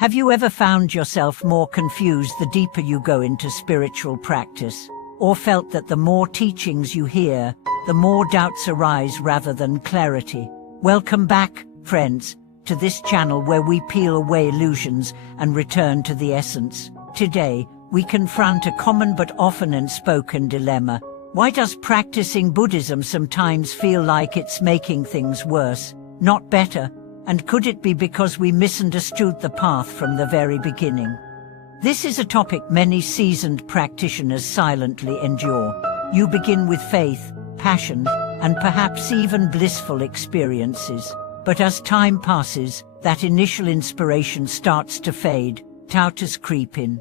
Have you ever found yourself more confused the deeper you go into spiritual practice, or felt that the more teachings you hear, the more doubts arise rather than clarity? Welcome back, friends, to this channel where we peel away illusions and return to the essence. Today, we confront a common but often unspoken dilemma. Why does practicing Buddhism sometimes feel like it's making things worse, not better? And could it be because we misunderstood the path from the very beginning? This is a topic many seasoned practitioners silently endure. You begin with faith, passion, and perhaps even blissful experiences. But as time passes, that initial inspiration starts to fade, doubts creep in.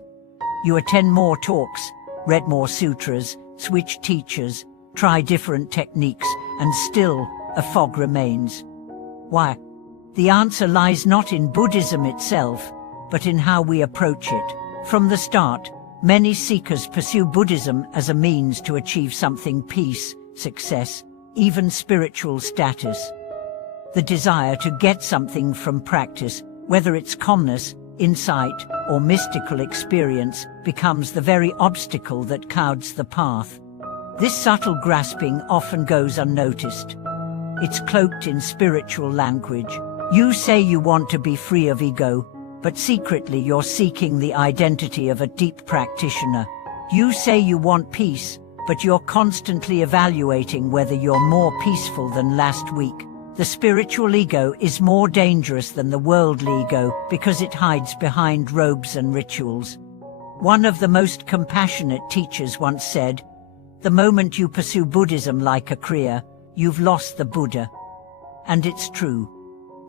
You attend more talks, read more sutras, switch teachers, try different techniques, and still, a fog remains. Why? The answer lies not in Buddhism itself, but in how we approach it. From the start, many seekers pursue Buddhism as a means to achieve something: peace, success, even spiritual status. The desire to get something from practice, whether it's calmness, insight, or mystical experience, becomes the very obstacle that clouds the path. This subtle grasping often goes unnoticed. It's cloaked in spiritual language. You say you want to be free of ego, but secretly you're seeking the identity of a deep practitioner. You say you want peace, but you're constantly evaluating whether you're more peaceful than last week. The spiritual ego is more dangerous than the worldly ego because it hides behind robes and rituals. One of the most compassionate teachers once said, "The moment you pursue Buddhism like a Kriya, you've lost the Buddha." And it's true.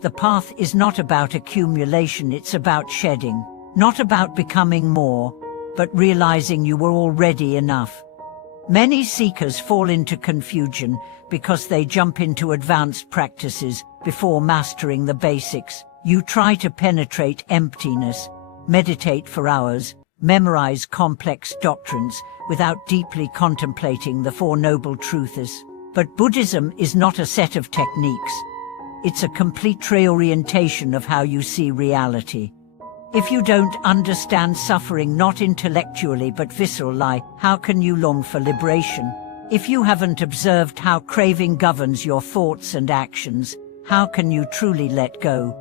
The path is not about accumulation, it's about shedding. Not about becoming more, but realizing you were already enough. Many seekers fall into confusion because they jump into advanced practices before mastering the basics. You try to penetrate emptiness, meditate for hours, memorize complex doctrines without deeply contemplating the Four Noble Truths. But Buddhism is not a set of techniques. It's a complete reorientation of how you see reality. If you don't understand suffering not intellectually but viscerally, how can you long for liberation? If you haven't observed how craving governs your thoughts and actions, how can you truly let go?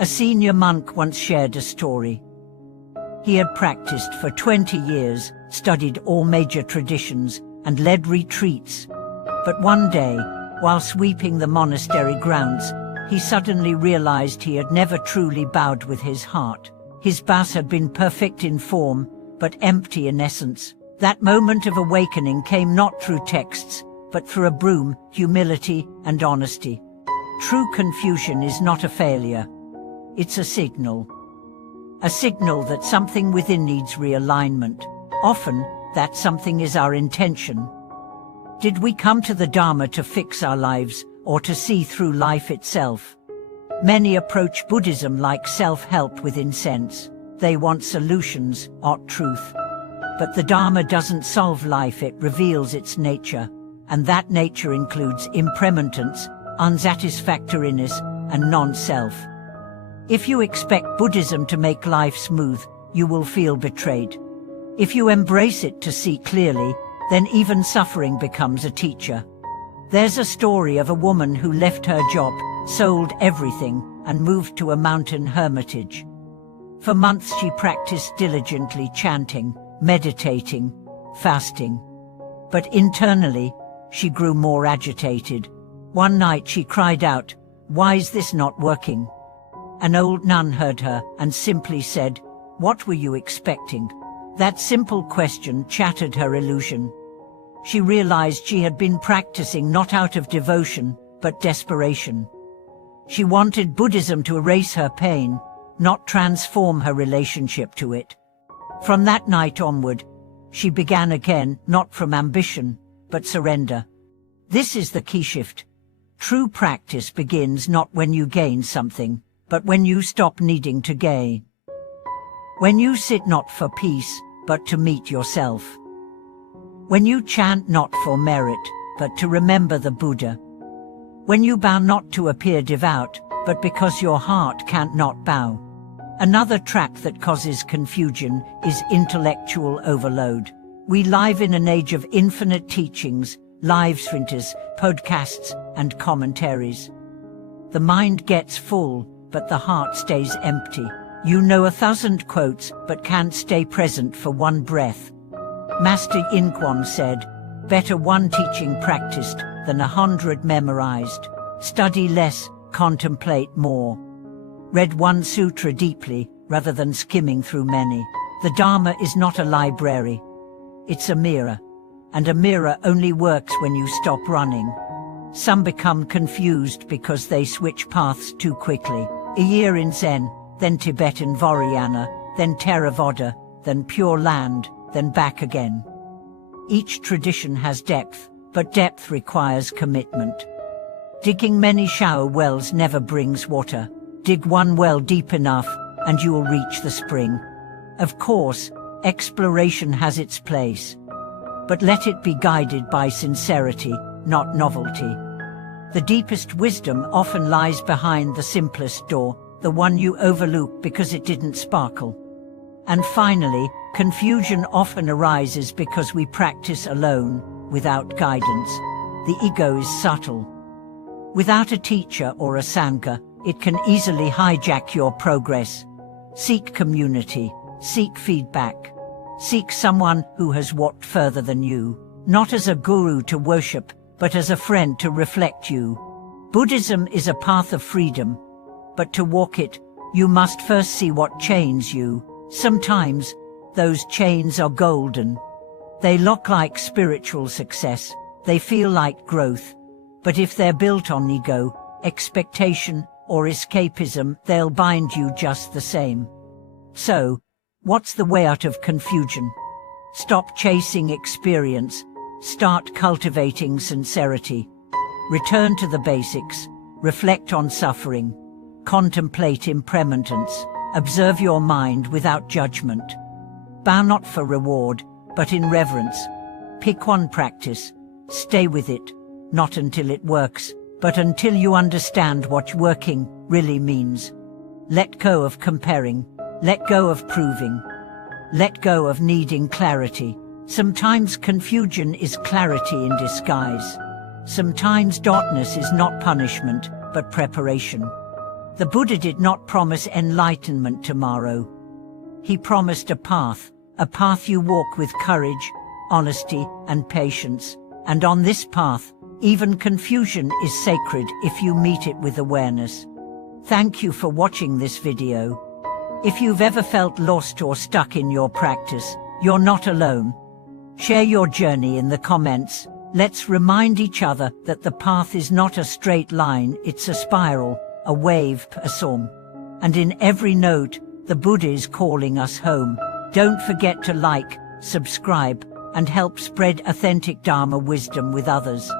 A senior monk once shared a story. He had practiced for 20 years, studied all major traditions, and led retreats. But one day, while sweeping the monastery grounds, he suddenly realized he had never truly bowed with his heart. His bows had been perfect in form, but empty in essence. That moment of awakening came not through texts, but through a broom, humility, and honesty. True confusion is not a failure. It's a signal. A signal that something within needs realignment. Often, that something is our intention. Did we come to the Dharma to fix our lives, or to see through life itself? Many approach Buddhism like self-help with incense. They want solutions, not truth. But the Dharma doesn't solve life, it reveals its nature. And that nature includes impermanence, unsatisfactoriness, and non-self. If you expect Buddhism to make life smooth, you will feel betrayed. If you embrace it to see clearly, then even suffering becomes a teacher. There's a story of a woman who left her job, sold everything, and moved to a mountain hermitage. For months she practiced diligently, chanting, meditating, fasting. But internally, she grew more agitated. One night she cried out, "Why is this not working?" An old nun heard her and simply said, "What were you expecting?" That simple question shattered her illusion. She realized she had been practicing not out of devotion, but desperation. She wanted Buddhism to erase her pain, not transform her relationship to it. From that night onward, she began again, not from ambition, but surrender. This is the key shift. True practice begins not when you gain something, but when you stop needing to gain. When you sit not for peace, but to meet yourself. When you chant not for merit, but to remember the Buddha. When you bow not to appear devout, but because your heart can't not bow. Another trap that causes confusion is intellectual overload. We live in an age of infinite teachings, live streams, podcasts, and commentaries. The mind gets full, but the heart stays empty. You know 1,000 quotes, but can't stay present for one breath. Master Inquan said, "Better one teaching practiced than 100 memorized. Study less, contemplate more. Read one sutra deeply, rather than skimming through many. The Dharma is not a library. It's a mirror. And a mirror only works when you stop running." Some become confused because they switch paths too quickly. A year in Zen, then Tibetan Vajrayana, then Theravada, then Pure Land, then back again. Each tradition has depth, but depth requires commitment. Digging many shallow wells never brings water. Dig one well deep enough, and you will reach the spring. Of course, exploration has its place. But let it be guided by sincerity, not novelty. The deepest wisdom often lies behind the simplest door, the one you overlook because it didn't sparkle. And finally, confusion often arises because we practice alone, without guidance. The ego is subtle. Without a teacher or a sangha, it can easily hijack your progress. Seek community, seek feedback. Seek someone who has walked further than you, not as a guru to worship, but as a friend to reflect you. Buddhism is a path of freedom, but to walk it, you must first see what chains you. Sometimes, those chains are golden. They look like spiritual success, they feel like growth, but if they're built on ego, expectation, or escapism, they'll bind you just the same. So, what's the way out of confusion? Stop chasing experience. Start cultivating sincerity. Return to the basics. Reflect on suffering. Contemplate impermanence. Observe your mind without judgment. Bow not for reward, but in reverence. Pick one practice. Stay with it, not until it works, but until you understand what working really means. Let go of comparing. Let go of proving. Let go of needing clarity. Sometimes confusion is clarity in disguise. Sometimes darkness is not punishment, but preparation. The Buddha did not promise enlightenment tomorrow. He promised a path you walk with courage, honesty, and patience. And on this path, even confusion is sacred if you meet it with awareness. Thank you for watching this video. If you've ever felt lost or stuck in your practice, you're not alone. Share your journey in the comments. Let's remind each other that the path is not a straight line, it's a spiral, a wave, a storm. And in every node, the Buddha is calling us home. Don't forget to like, subscribe, and help spread authentic Dharma wisdom with others.